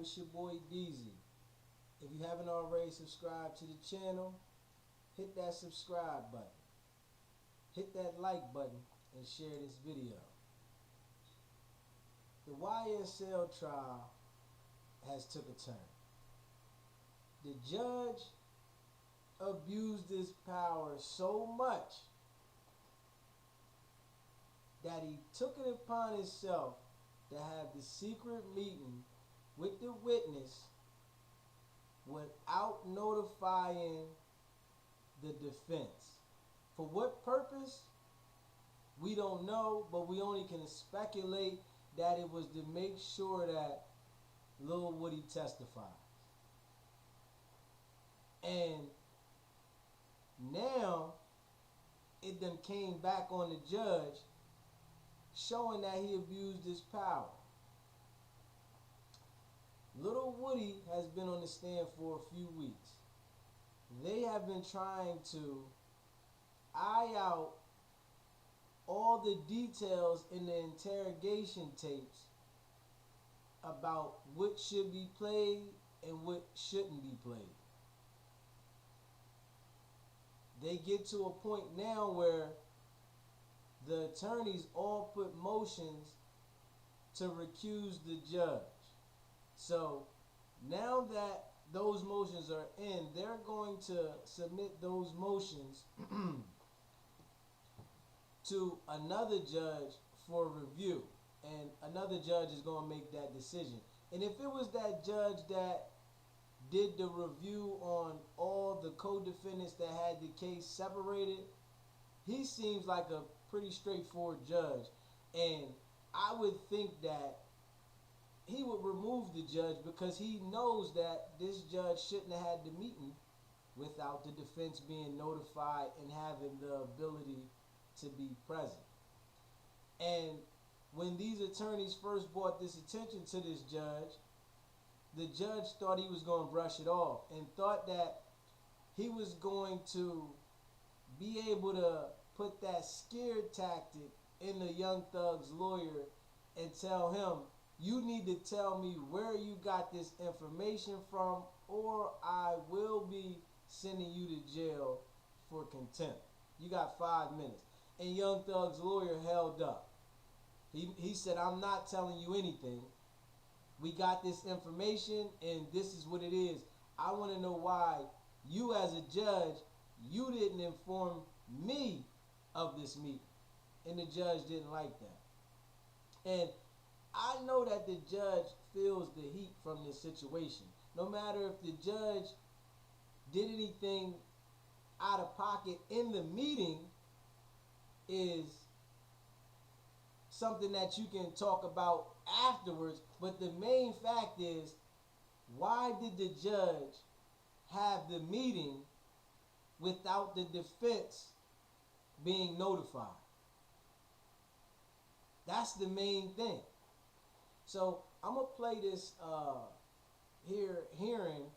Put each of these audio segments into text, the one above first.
It's your boy DZ. If you haven't already subscribed to the channel, hit that subscribe button. Hit that like button and share this video. The YSL trial has took a turn. The judge abused his power so much that he took it upon himself to have the secret meeting with the witness without notifying the defense. For what purpose? We don't know, but we only can speculate that it was to make sure that Lil Woody testifies. And now it done came back on the judge, showing that he abused his power. Lil Woody has been on the stand for a few weeks. They have been trying to eye out all the details in the interrogation tapes about what should be played and what shouldn't be played. They get to a point now where the attorneys all put motions to recuse the judge. So now that those motions are in, they're going to submit those motions to another judge for review, and another judge is going to make that decision. And if it was that judge that did the review on all the co-defendants that had the case separated, he seems like a pretty straightforward judge, and I would think that he would remove the judge because he knows that this judge shouldn't have had the meeting without the defense being notified and having the ability to be present. And when these attorneys first brought this attention to this judge, the judge thought he was going to brush it off and thought that he was going to be able to put that scared tactic in the Young Thug's lawyer and tell him, you need to tell me where you got this information from, or I will be sending you to jail for contempt. You got 5 minutes. And Young Thug's lawyer held up. He said, I'm not telling you anything. We got this information and this is what it is. I want to know why you as a judge, you didn't inform me of this meeting. And the judge didn't like that. And I know that the judge feels the heat from this situation. No matter if the judge did anything out of pocket in the meeting is something that you can talk about afterwards, but the main fact is, why did the judge have the meeting without the defense being notified? That's the main thing. So I'm gonna play this hearing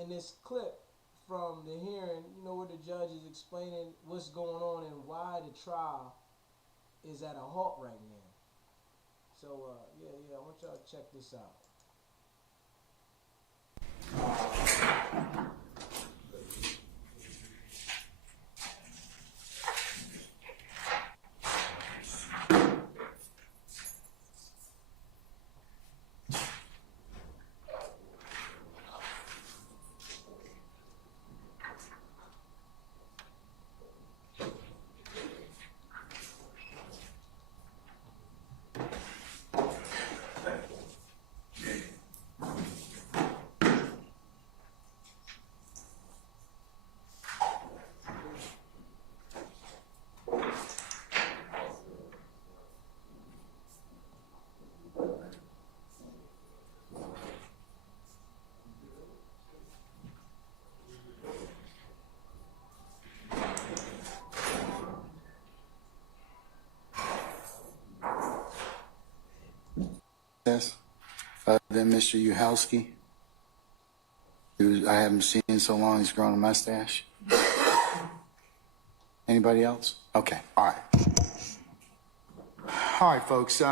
and this clip from the hearing, where the judge is explaining what's going on and why the trial is at a halt right now. So I want y'all to check this out. Yes. Then Mr. Uhalski, who I haven't seen in so long, he's grown a mustache. Anybody else? Okay. All right. All right, folks.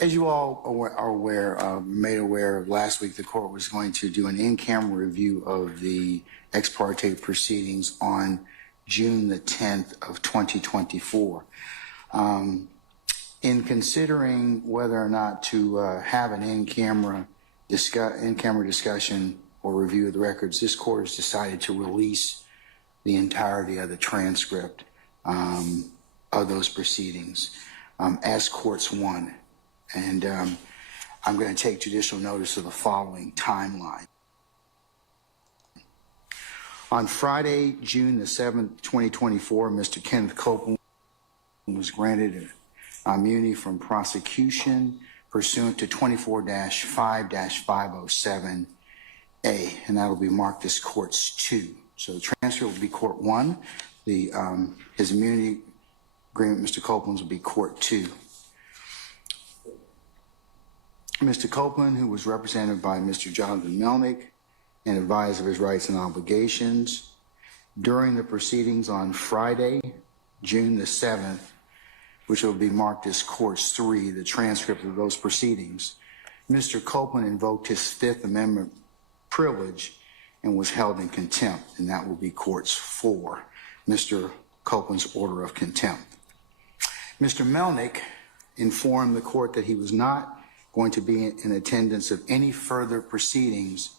As you all are made aware of last week, the court was going to do an in-camera review of the ex parte proceedings on June the 10th of 2024. In considering whether or not to have an in-camera discussion or review of the records, this court has decided to release the entirety of the transcript of those proceedings as courts one. And I'm going to take judicial notice of the following timeline. On Friday, June the 7th, 2024, Mr. Kenneth Copeland was granted immunity from prosecution pursuant to 24-5-507A, and that'll be marked as Courts 2. So the transcript will be Court 1. His immunity agreement, Mr. Copeland's, will be Court 2. Mr. Copeland, who was represented by Mr. Jonathan Melnick and advised of his rights and obligations, during the proceedings on Friday, June the 7th, which will be marked as Courts 3, the transcript of those proceedings, Mr. Copeland invoked his Fifth Amendment privilege and was held in contempt, and that will be Courts 4, Mr. Copeland's order of contempt. Mr. Melnick informed the court that he was not going to be in attendance of any further proceedings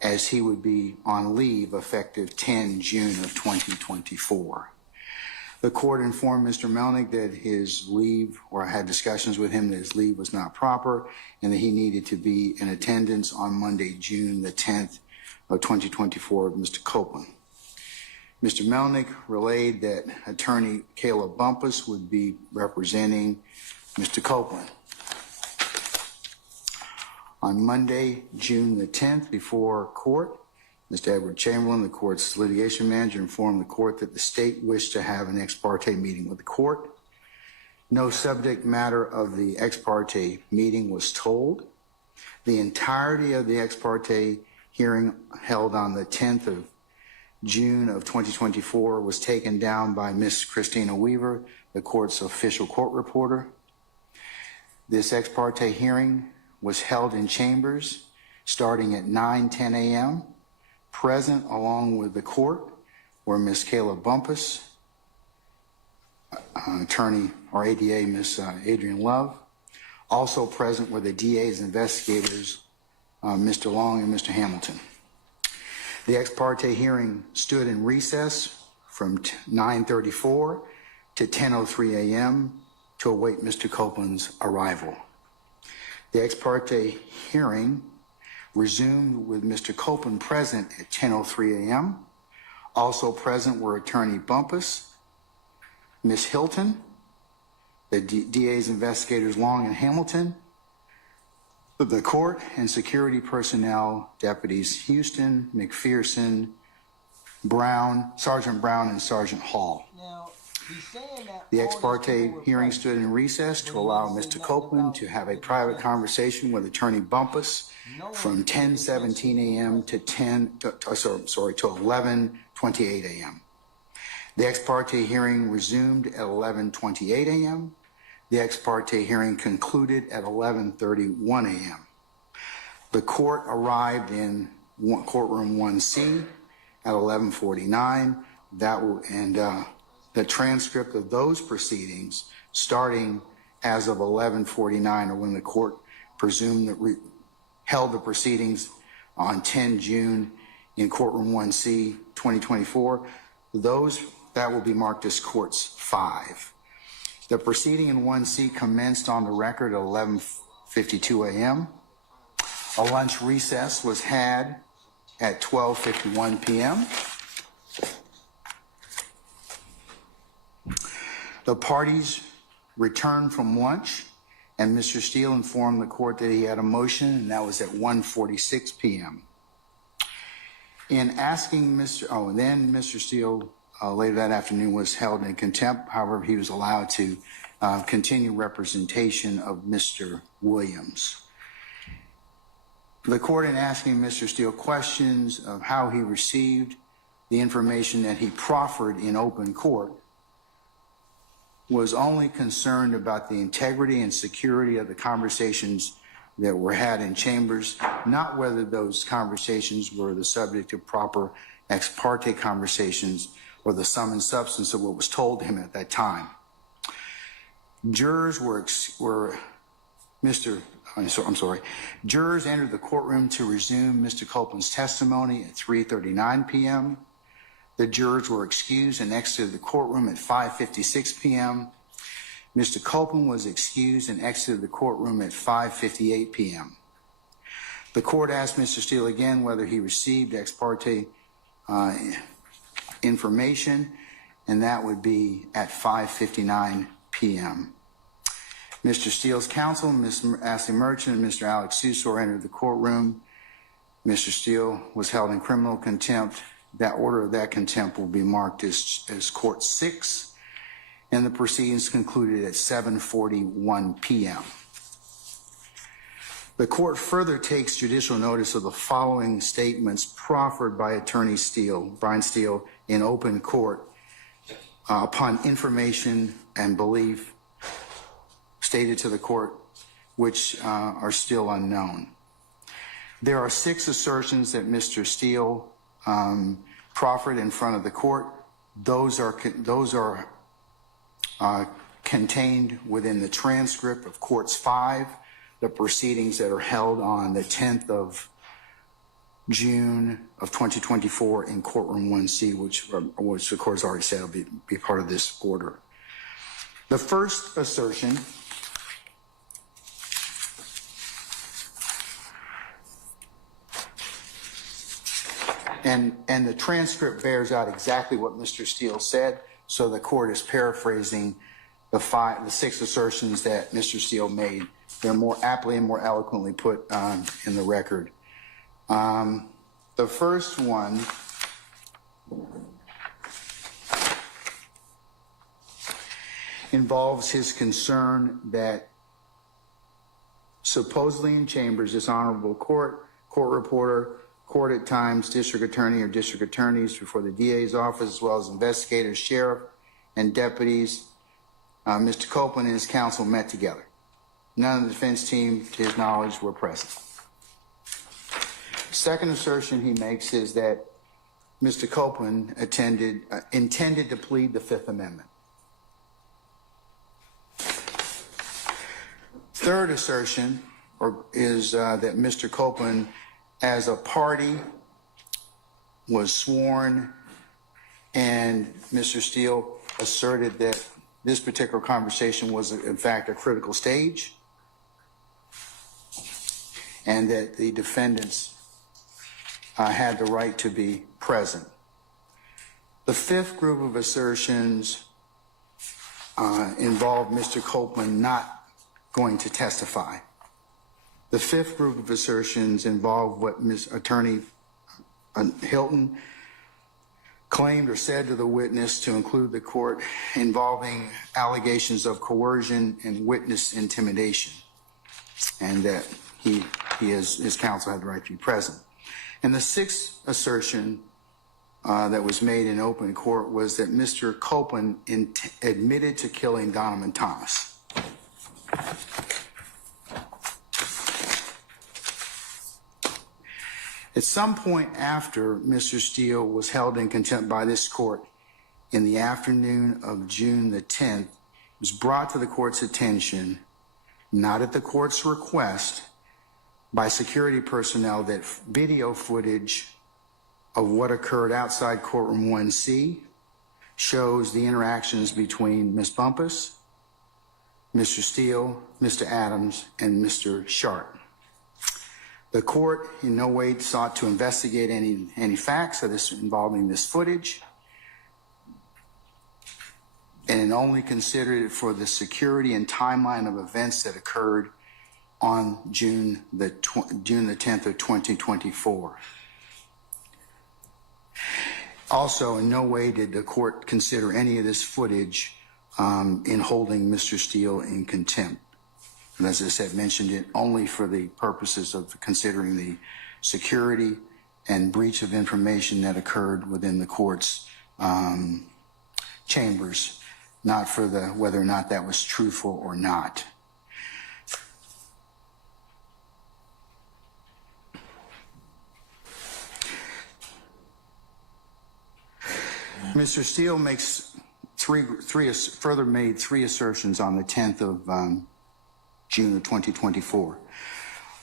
as he would be on leave effective 10 June of 2024. The court informed Mr. Melnick that his leave, or had discussions with him that his leave was not proper and that he needed to be in attendance on Monday, June the 10th of 2024 with Mr. Copeland. Mr. Melnick relayed that attorney Caleb Bumpus would be representing Mr. Copeland. On Monday, June the 10th, before court, Mr. Edward Chamberlain, the court's litigation manager, informed the court that the state wished to have an ex parte meeting with the court. No subject matter of the ex parte meeting was told. The entirety of the ex parte hearing held on the 10th of June of 2024 was taken down by Ms. Christina Weaver, the court's official court reporter. This ex parte hearing was held in chambers starting at 9:10 a.m. Present along with the court were Ms. Kayla Bumpus, attorney or ADA Ms. Adrian Love. Also present were the DA's investigators, Mr. Long and Mr. Hamilton. The ex parte hearing stood in recess from 9:34 to 10:03 a.m. to await Mr. Copeland's arrival. The ex parte hearing resumed with Mr. Copeland present at 10:03 a.m. Also present were attorney Bumpus, Ms. Hilton, the DA's investigators Long and Hamilton, the court and security personnel, deputies Houston, McPherson, Brown, Sergeant Brown, and Sergeant Hall. Now, he's saying that the ex parte hearing stood in recess to allow Mr. Copeland to have a private conversation with attorney Bumpus from 10:17 a.m. to 11:28 a.m. The ex parte hearing resumed at 11:28 a.m. The ex parte hearing concluded at 11:31 a.m. The court arrived in courtroom 1C at 11:49. The transcript of those proceedings, starting as of 11:49, or when the court presumed that held the proceedings on 10 June in courtroom 1C 2024, that will be marked as Courts 5. The proceeding in 1C commenced on the record at 11:52 a.m. A lunch recess was had at 12:51 p.m. The parties returned from lunch, and Mr. Steele informed the court that he had a motion, and that was at 1:46 p.m. In asking then Mr. Steele later that afternoon was held in contempt. However, he was allowed to continue representation of Mr. Williams. The court, in asking Mr. Steele questions of how he received the information that he proffered in open court, was only concerned about the integrity and security of the conversations that were had in chambers, not whether those conversations were the subject of proper ex parte conversations or the sum and substance of what was told to him at that time. Jurors Jurors entered the courtroom to resume Mr. Copeland's testimony at 3:39 p.m. The jurors were excused and exited the courtroom at 5:56 p.m. Mr. Copeland was excused and exited the courtroom at 5:58 p.m. The court asked Mr. Steele again whether he received ex parte information, and that would be at 5:59 p.m. Mr. Steele's counsel, Ms. Ashley Merchant and Mr. Alex Susor entered the courtroom. Mr. Steele was held in criminal contempt. That order of that contempt will be marked as Court 6, and the proceedings concluded at 7:41 p.m. The court further takes judicial notice of the following statements proffered by Attorney Steele, Brian Steele, in open court upon information and belief stated to the court, which are still unknown. There are 6 assertions that Mr. Steele proffered in front of the court. Those are contained within the transcript of Courts 5, the proceedings that are held on the 10th of June of 2024 in Courtroom 1C, which the court has already said will be part of this order. The first assertion and the transcript bears out exactly what Mr. Steele said, so the court is paraphrasing the 6 assertions that Mr. Steele made. They're more aptly and more eloquently put in the record. The first one involves his concern that supposedly in chambers, this honorable court reporter, court at times, district attorney or district attorneys before the DA's office, as well as investigators, sheriff, and deputies, Mr. Copeland and his counsel met together. None of the defense team, to his knowledge, were present. Second assertion he makes is that Mr. Copeland intended to plead the Fifth Amendment. Third assertion is that Mr. Copeland, as a party, was sworn, and Mr. Steele asserted that this particular conversation was, in fact, a critical stage, and that the defendants had the right to be present. The fifth group of assertions involved Mr. Copeland not going to testify. The fifth group of assertions involved what Ms. Attorney Hilton claimed or said to the witness, to include the court, involving allegations of coercion and witness intimidation, and that his counsel had the right to be present. And the sixth assertion that was made in open court was that Mr. Copeland admitted to killing Donovan Thomas. At some point after Mr. Steele was held in contempt by this court, in the afternoon of June the 10th, it was brought to the court's attention, not at the court's request, by security personnel that video footage of what occurred outside courtroom 1C shows the interactions between Ms. Bumpus, Mr. Steele, Mr. Adams, and Mr. Sharp. The court in no way sought to investigate any facts of this involving this footage, and it only considered it for the security and timeline of events that occurred on June the 10th of 2024. Also, in no way did the court consider any of this footage in holding Mr. Steele in contempt. And as I said, mentioned it only for the purposes of considering the security and breach of information that occurred within the court's chambers not for the whether or not that was truthful or not. Mr. Steele makes further made three assertions on the 10th of June of 2024.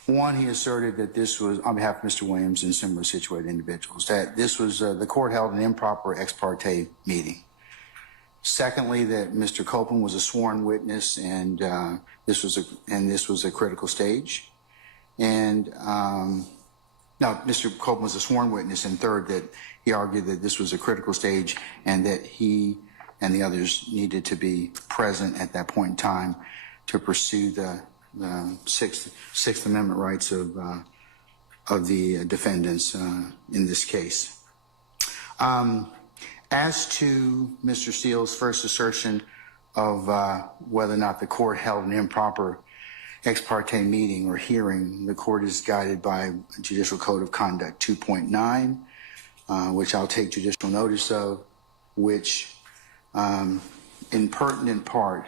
One, he asserted that this was, on behalf of Mr. Williams and similar situated individuals, that this was, the court held an improper ex parte meeting. Secondly, that Mr. Copeland was a sworn witness and this was a critical stage. And no, Mr. Copeland was a sworn witness. And third, that he argued that this was a critical stage and that he and the others needed to be present at that point in time to pursue the Sixth Amendment rights of the defendants in this case. As to Mr. Steele's first assertion of whether or not the court held an improper ex parte meeting or hearing, the court is guided by Judicial Code of Conduct 2.9, which I'll take judicial notice of, which in pertinent part,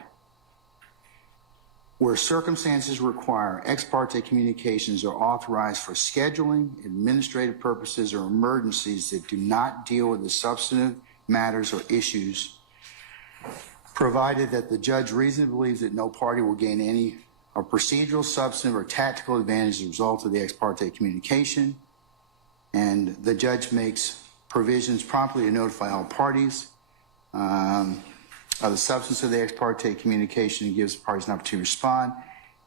where circumstances require ex parte communications are authorized for scheduling, administrative purposes, or emergencies that do not deal with the substantive matters or issues, provided that the judge reasonably believes that no party will gain any procedural, substantive, or tactical advantage as a result of the ex parte communication, and the judge makes provisions promptly to notify all parties of the substance of the ex parte communication and gives the parties an opportunity to respond.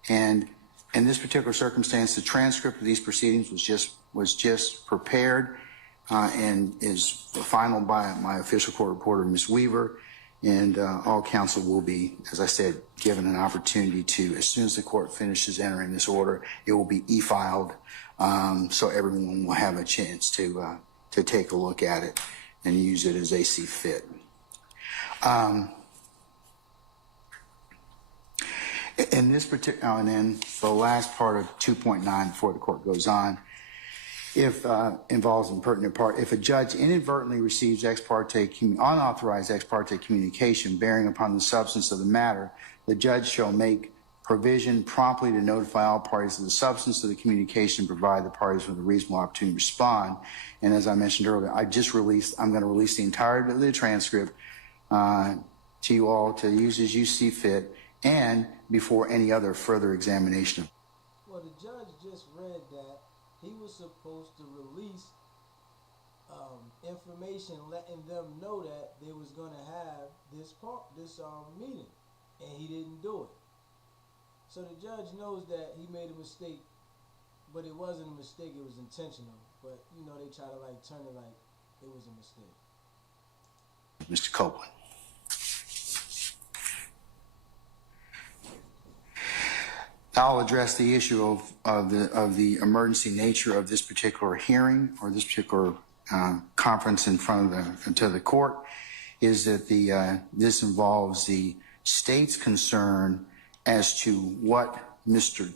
And in this particular circumstance, the transcript of these proceedings was just prepared and is final by my official court reporter, Ms. Weaver, and all counsel will be, as I said, given an opportunity to, as soon as the court finishes entering this order, it will be e-filed, so everyone will have a chance to take a look at it and use it as they see fit. In this particular, and then the last part of 2.9 before the court goes on, if involves in pertinent part, if a judge inadvertently receives unauthorized ex parte communication bearing upon the substance of the matter, the judge shall make provision promptly to notify all parties of the substance of the communication and provide the parties with a reasonable opportunity to respond. And as I mentioned earlier, I'm going to release the entirety of the transcript to you all to use as you see fit and before any other further examination. Well, the judge just read that he was supposed to release information letting them know that they was going to have this meeting, and he didn't do it. So the judge knows that he made a mistake, but it wasn't a mistake, it was intentional. But, you know, they try to like turn it like it was a mistake. Mr. Copeland. I'll address the issue of the emergency nature of this particular hearing or this particular conference in front of the court. Is that this involves the state's concern as to what Mr.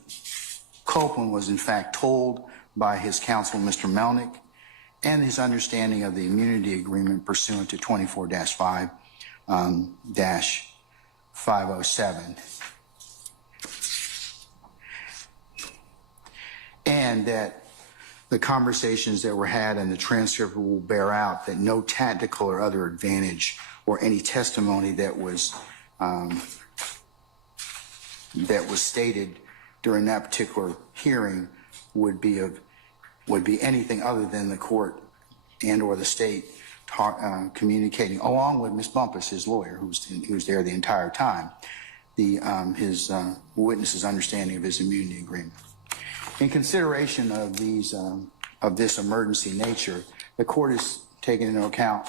Copeland was in fact told by his counsel, Mr. Melnick, and his understanding of the immunity agreement pursuant to 24-5-507. And that the conversations that were had and the transcript will bear out that no tactical or other advantage or any testimony that was stated during that particular hearing would be anything other than the court and or the state communicating, along with Ms. Bumpus, his lawyer, who was there the entire time, his witness's understanding of his immunity agreement. In consideration of this emergency nature, the court has taken into account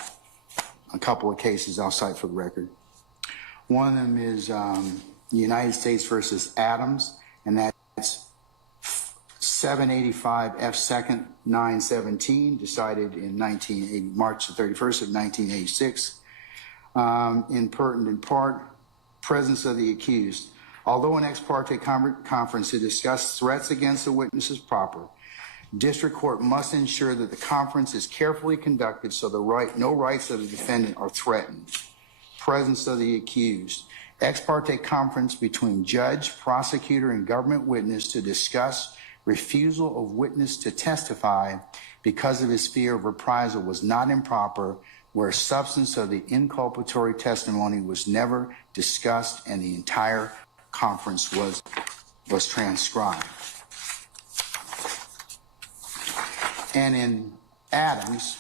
a couple of cases I'll cite for the record. One of them is United States versus Adams, and that's 785 F. 2nd 917, decided in March the 31st of 1986. In pertinent part, presence of the accused. Although an ex parte conference to discuss threats against the witness is proper, district court must ensure that the conference is carefully conducted so no rights of the defendant are threatened. presence of the accused, ex parte conference between judge, prosecutor, and government witness to discuss refusal of witness to testify because of his fear of reprisal was not improper, where substance of the inculpatory testimony was never discussed and the entire conference was transcribed. And in Adams,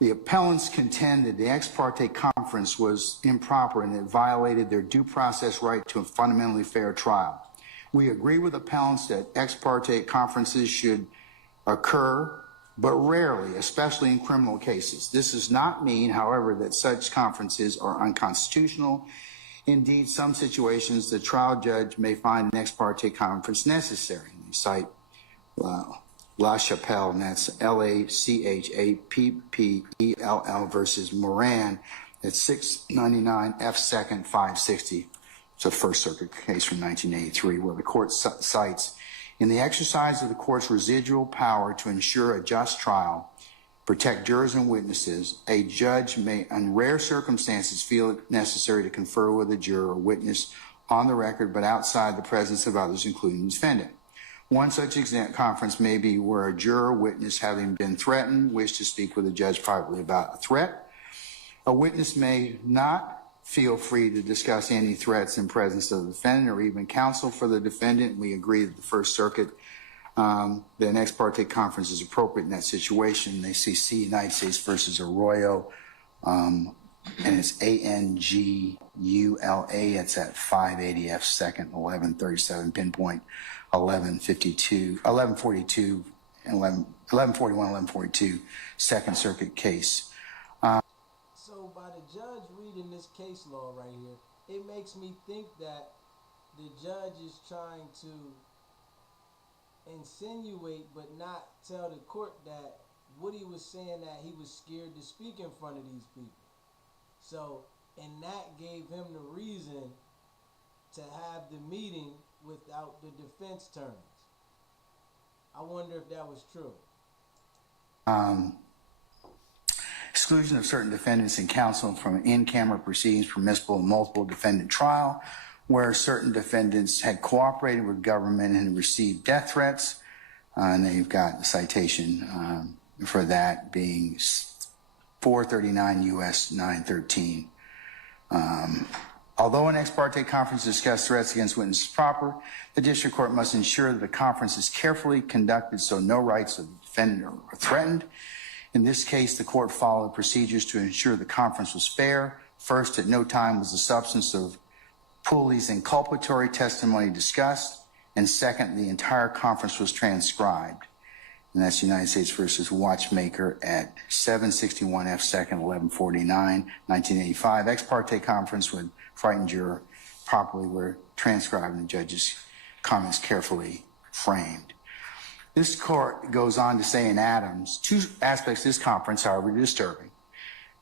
the appellants contend that the ex parte conference was improper and it violated their due process right to a fundamentally fair trial. We agree with appellants that ex parte conferences should occur, but rarely, especially in criminal cases. This does not mean, however, that such conferences are unconstitutional. Indeed, some situations the trial judge may find an ex parte conference necessary. We cite La Chapelle, and that's LACHAPPELL versus Moran at 699 F. 2nd 560. It's a First Circuit case from 1983 where the court cites, in the exercise of the court's residual power to ensure a just trial, protect jurors and witnesses, a judge may, in rare circumstances, feel it necessary to confer with a juror or witness on the record, but outside the presence of others, including the defendant. One such conference may be where a juror or witness, having been threatened, wish to speak with a judge privately about a threat. A witness may not feel free to discuss any threats in presence of the defendant or even counsel for the defendant. We agree that the First Circuit, that an ex parte conference is appropriate in that situation. They see United States versus Arroyo, and it's ANGULA. It's at 580 F. 2nd 1137, pinpoint 1142, 1142, and 1141, 1142, Second Circuit case. So by the judge reading this case law right here, it makes me think that the judge is trying to insinuate but not tell the court that Woody was saying that he was scared to speak in front of these people. So, and that gave him the reason to have the meeting without the defense terms. I wonder if that was true. Exclusion of certain defendants and counsel from in-camera proceedings permissible in multiple defendant trial, where certain defendants had cooperated with government and received death threats. And then you've got a citation for that being 439 U.S. 913. Although an ex parte conference discussed threats against witnesses proper, the district court must ensure that the conference is carefully conducted so no rights of the defendant are threatened. In this case, the court followed procedures to ensure the conference was fair. First, at no time was the substance of Pooley's inculpatory testimony discussed. And second, the entire conference was transcribed. And that's United States versus Watchmaker at 761 F. 2nd 1149, 1985. Ex parte conference with frightened juror properly were transcribed and the judge's comments carefully framed. This court goes on to say in Adams, two aspects of this conference, however, disturbing.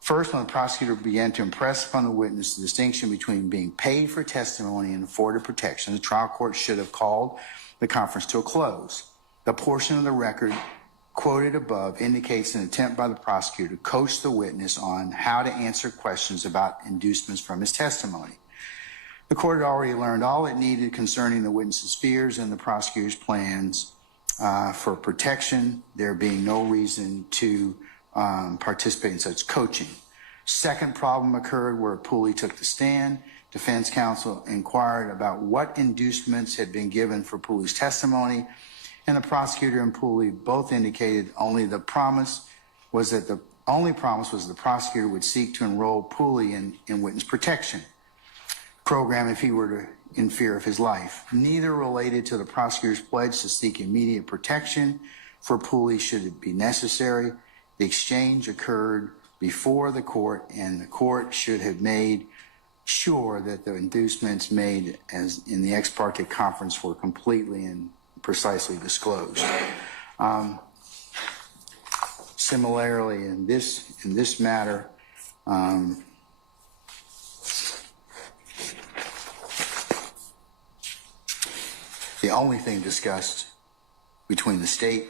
First, when the prosecutor began to impress upon the witness the distinction between being paid for testimony and afforded protection, the trial court should have called the conference to a close. The portion of the record quoted above indicates an attempt by the prosecutor to coach the witness on how to answer questions about inducements from his testimony. The court had already learned all it needed concerning the witness's fears and the prosecutor's plans for protection, there being no reason to participate in such coaching. Second problem occurred where Pooley took the stand. Defense counsel inquired about what inducements had been given for Pooley's testimony, and the prosecutor and Pooley both indicated the promise was the prosecutor would seek to enroll Pooley in witness protection program if he were in fear of his life. Neither related to the prosecutor's pledge to seek immediate protection for Pooley should it be necessary. The exchange occurred before the court, and the court should have made sure that the inducements made as in the ex parte conference were completely and precisely disclosed. Similarly, in this matter, the only thing discussed between the state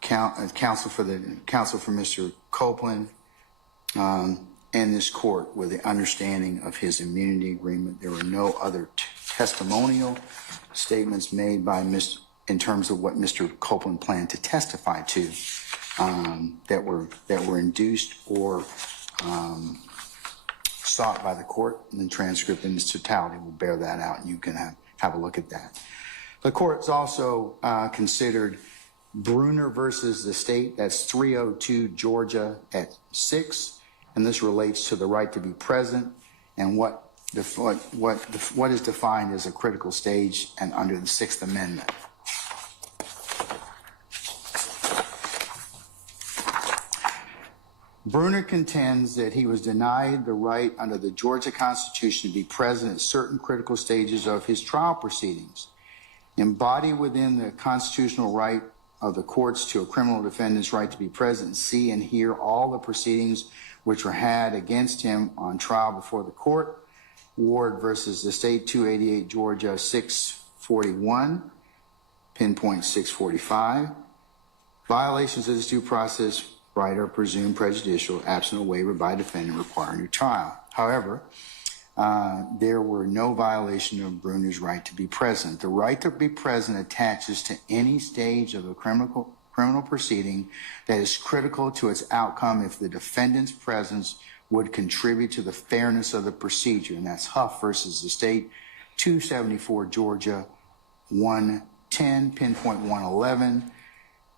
counsel for Mr. Copeland in this court with the understanding of his immunity agreement. There were no other testimonial statements made by in terms of what Mr. Copeland planned to testify to that were induced or sought by the court. And the transcript in its totality will bear that out, and you can have a look at that. The court's also considered Bruner versus the state. That's 302 Georgia at 6, and this relates to the right to be present and what is defined as a critical stage and under the Sixth Amendment. Bruner contends that he was denied the right under the Georgia Constitution to be present at certain critical stages of his trial proceedings. Embodied within the constitutional right of the courts to a criminal defendant's right to be present, see and hear all the proceedings which were had against him on trial before the court. Ward versus the state, 288 Georgia 641, pinpoint 645. Violations of this due process right are presumed prejudicial, absent a waiver by defendant requiring a new trial. However, there were no violation of Bruner's right to be present. The right to be present attaches to any stage of a criminal proceeding that is critical to its outcome if the defendant's presence would contribute to the fairness of the procedure. And that's Huff versus the state, 274 Georgia 110, pinpoint 111.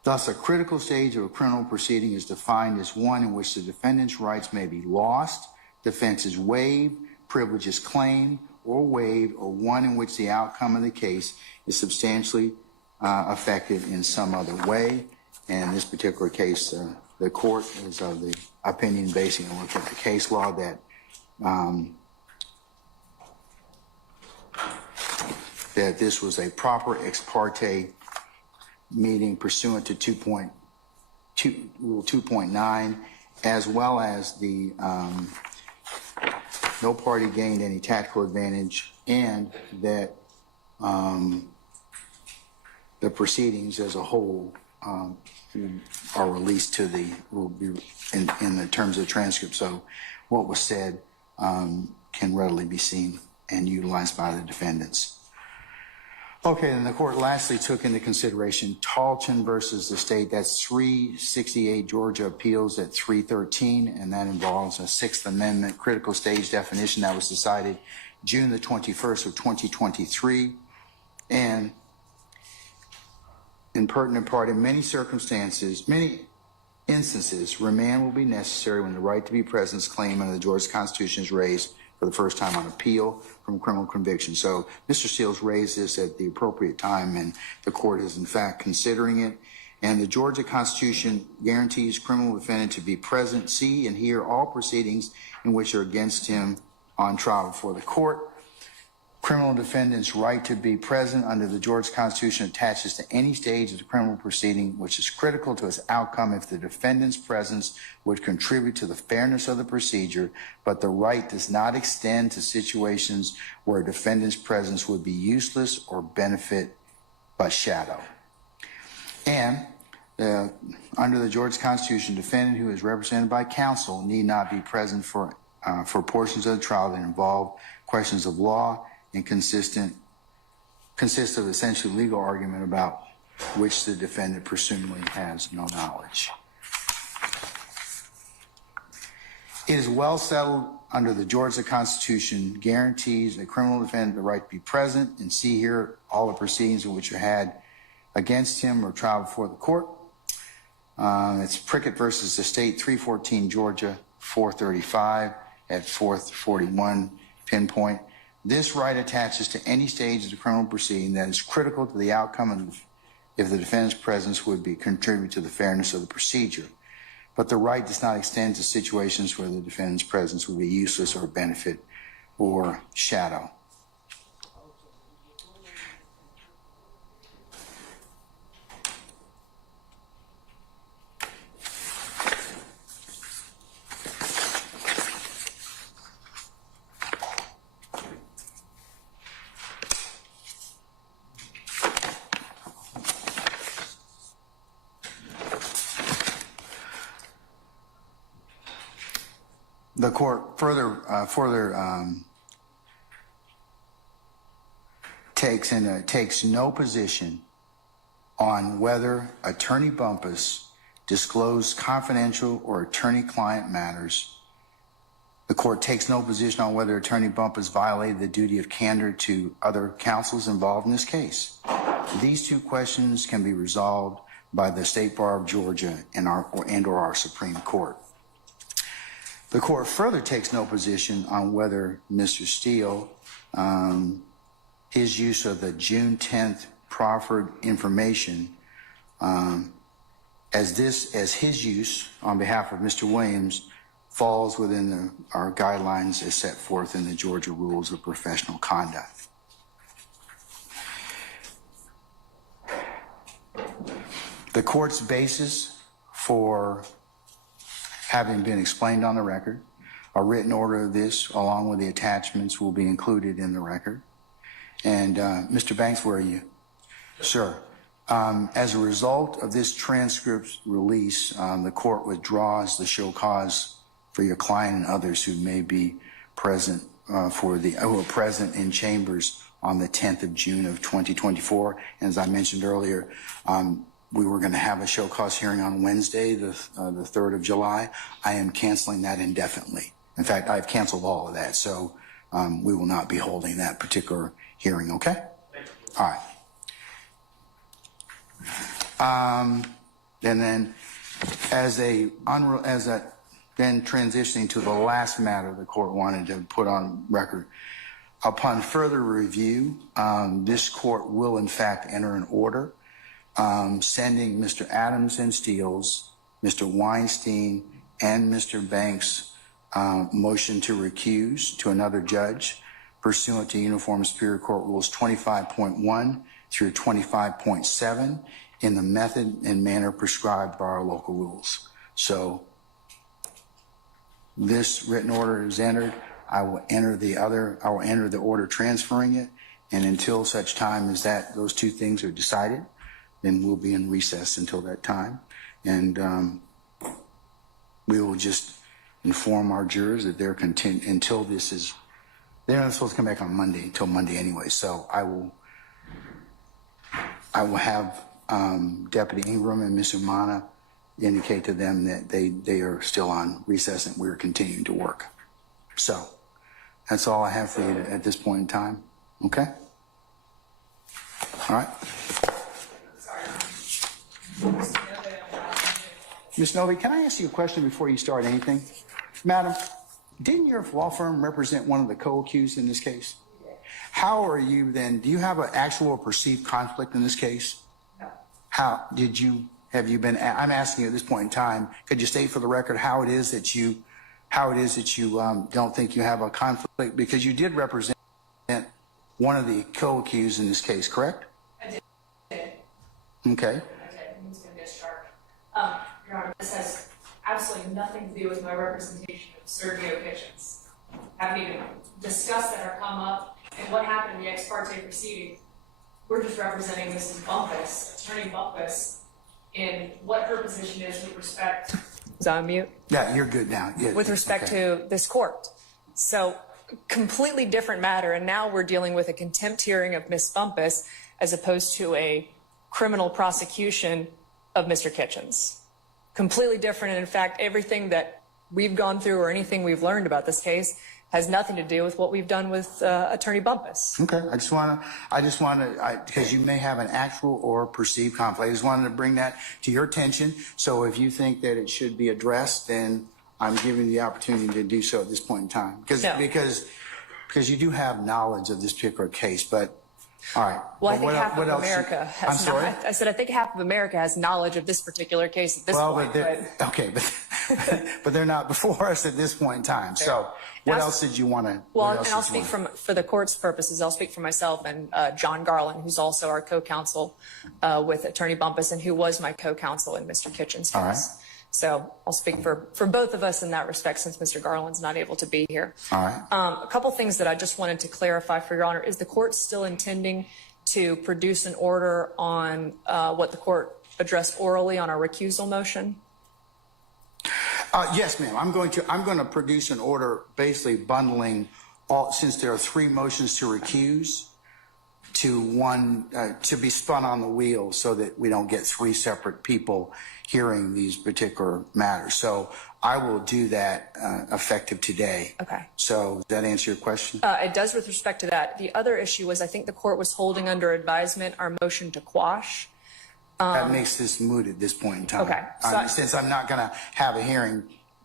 Thus, a critical stage of a criminal proceeding is defined as one in which the defendant's rights may be lost, defense is waived, privileges claimed or waived, or one in which the outcome of the case is substantially affected in some other way. And in this particular case, the court is of the opinion, basing on look at the case law, that that this was a proper ex parte meeting pursuant to Rule 2.9, as well as the no party gained any tactical advantage, and that the proceedings as a whole are released to will be in the terms of the transcript. So what was said can readily be seen and utilized by the defendants. Okay, and the court lastly took into consideration Talton versus the state. That's 368 Georgia Appeals at 313, and that involves a Sixth Amendment critical stage definition that was decided June the 21st of 2023. And in pertinent part, in many instances, remand will be necessary when the right to be present claim under the Georgia Constitution is raised for the first time on appeal from criminal conviction. So Mr. Seals raised this at the appropriate time, and the court is in fact considering it. And the Georgia Constitution guarantees criminal defendant to be present, see and hear all proceedings in which are against him on trial before the court. Criminal defendant's right to be present under the Georgia Constitution attaches to any stage of the criminal proceeding which is critical to its outcome if the defendant's presence would contribute to the fairness of the procedure, but the right does not extend to situations where a defendant's presence would be useless or benefit but shadow. And under the Georgia Constitution, defendant who is represented by counsel need not be present for portions of the trial that involve questions of law and consist of essentially legal argument about which the defendant presumably has no knowledge. It is well settled under the Georgia Constitution guarantees a criminal defendant the right to be present and see, hear all the proceedings in which are had against him or trial before the court. It's Prickett versus the state, 314 Georgia 435 at 441 pinpoint. This right attaches to any stage of the criminal proceeding that is critical to the outcome of if the defendant's presence would be contribute to the fairness of the procedure. But the right does not extend to situations where the defendant's presence would be useless or benefit or shadow. The court further takes no position on whether Attorney Bumpus disclosed confidential or attorney-client matters. The court takes no position on whether Attorney Bumpus violated the duty of candor to other counsels involved in this case. These two questions can be resolved by the State Bar of Georgia and or our Supreme Court. The court further takes no position on whether Mr. Steele, his use of the June 10th proffered information, as his use on behalf of Mr. Williams falls within our guidelines as set forth in the Georgia Rules of Professional Conduct. The court's basis for having been explained on the record, a written order of this, along with the attachments, will be included in the record. And Mr. Banks, where are you? Sir, as a result of this transcript release, the court withdraws the show cause for your client and others who may be present who are present in chambers on the 10th of June of 2024. And as I mentioned earlier, we were going to have a show cause hearing on Wednesday, the 3rd of July. I am canceling that indefinitely. In fact, I've canceled all of that, so we will not be holding that particular hearing, okay? All right. And then then transitioning to the last matter the court wanted to put on record, upon further review, this court will in fact enter an order sending Mr. Adams and Steele's, Mr. Weinstein, and Mr. Banks' motion to recuse to another judge pursuant to Uniform Superior Court Rules 25.1 through 25.7 in the method and manner prescribed by our local rules. So this written order is entered. I will enter the order transferring it, and until such time as those two things are decided, then we'll be in recess until that time. And we will just inform our jurors that they're until this is, they're not supposed to come back on Monday until Monday anyway. So I will have Deputy Ingram and Ms. Umana indicate to them that they are still on recess and we're continuing to work. So that's all I have for you at this point in time. Okay? All right. Ms. Novi, can I ask you a question before you start anything? Madam, didn't your law firm represent one of the co-accused in this case? How are you then, do you have an actual or perceived conflict in this case? No. Have you been, I'm asking you at this point in time, could you state for the record how it is that you don't think you have a conflict? Because you did represent one of the co-accused in this case, correct? I did. Okay. I did. He's going to discharge. Your Honor, this has absolutely nothing to do with my representation of Sergio Kitchens. Haven't even discussed that or come up. And what happened in the ex parte proceeding, we're just representing Mrs. Bumpus, Attorney Bumpus, in what her position is with respect. Is that on mute? Yeah, you're good now. Yeah. With respect to this court. So, completely different matter. And now we're dealing with a contempt hearing of Miss Bumpus as opposed to a criminal prosecution of Mr. Kitchens. Completely different. And in fact, everything that we've gone through or anything we've learned about this case has nothing to do with what we've done with Attorney Bumpus. Okay, I just want to, because you may have an actual or perceived conflict. I just wanted to bring that to your attention. So if you think that it should be addressed, then I'm giving you the opportunity to do so at this point in time. Because you do have knowledge of this particular case, but all right. Well, I think half of America has I'm sorry? I said I think half of America has knowledge of this particular case at this point. Okay, but they're not before us at this point in time. So what else did you want to? Well, and I'll speak for the court's purposes. I'll speak for myself and John Garland, who's also our co-counsel with Attorney Bumpus and who was my co-counsel in Mr. Kitchens' case. All right. So I'll speak for both of us in that respect since Mr. Garland's not able to be here. All right. A couple things that I just wanted to clarify for Your Honor. Is the court still intending to produce an order on what the court addressed orally on our recusal motion? Yes, ma'am. I'm going to produce an order basically bundling all, since there are 3 motions to recuse, to one, to be spun on the wheel so that we don't get 3 separate people hearing these particular matters. So I will do that effective today. Okay. So does that answer your question? It does with respect to that. The other issue was I think the court was holding under advisement our motion to quash. That makes this moot at this point in time. Okay. So Since I'm not going to have a hearing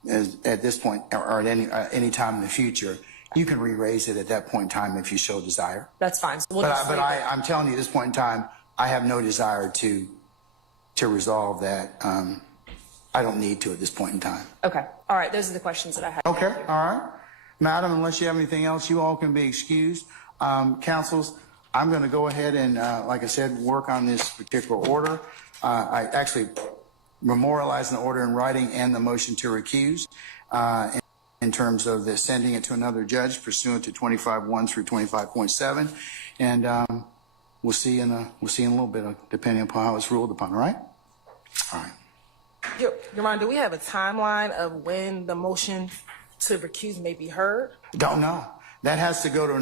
at this point or at any time in the future, you can re-raise it at that point in time if you show desire. that's fine. So we'll But just leave it. I'm telling you at this point in time, I have no desire to resolve that. I don't need to at this point in time. Okay. All right. Those are the questions that I had. Okay, all right. Madam, unless you have anything else, you all can be excused. Councils, I'm going to go ahead and, like I said, work on this particular order. I actually memorialized the order in writing and the motion to recuse in terms of the sending it to another judge pursuant to 25.1 through 25.7. And we'll see in a little bit, depending upon how it's ruled upon, all right? All right. Your Honor, do we have a timeline of when the motion to recuse may be heard? Don't know. That has to go to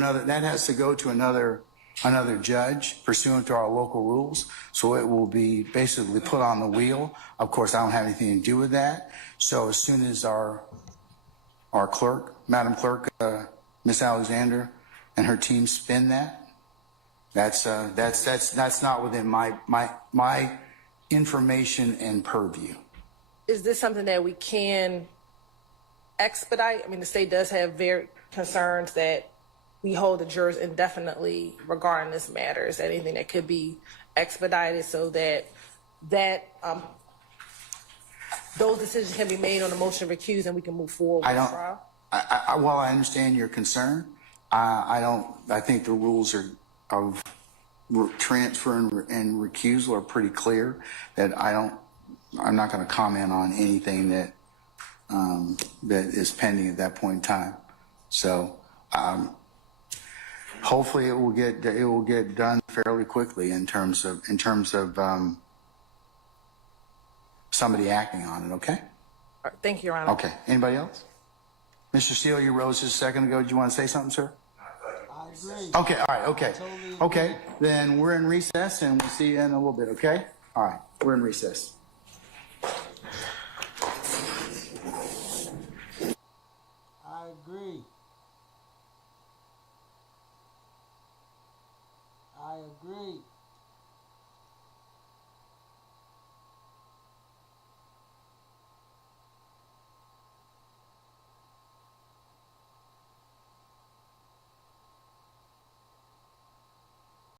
another judge pursuant to our local rules. So it will be basically put on the wheel. Of course, I don't have anything to do with that. So as soon as our clerk, Madam Clerk, Miss Alexander and her team spin that, that's not within my information and purview. Is this something that we can expedite? I mean, the state does have very concerns that we hold the jurors indefinitely regarding this matter. Is that anything that could be expedited so that those decisions can be made on the motion to recuse and we can move forward with the trial? While I understand your concern, I think the rules of transfer and recusal are pretty clear. That I'm not going to comment on anything that is pending at that point in time. So hopefully it will get done fairly quickly in terms of somebody acting on it. Okay. All right, thank you, Your Honor. Okay. Anybody else? Mr. Steele, you rose just a second ago. Did you want to say something, sir? I agree. Okay. All right. Okay. Totally Okay. agree. Then we're in recess, and we'll see you in a little bit. Okay. All right. We're in recess. I agree. I agree.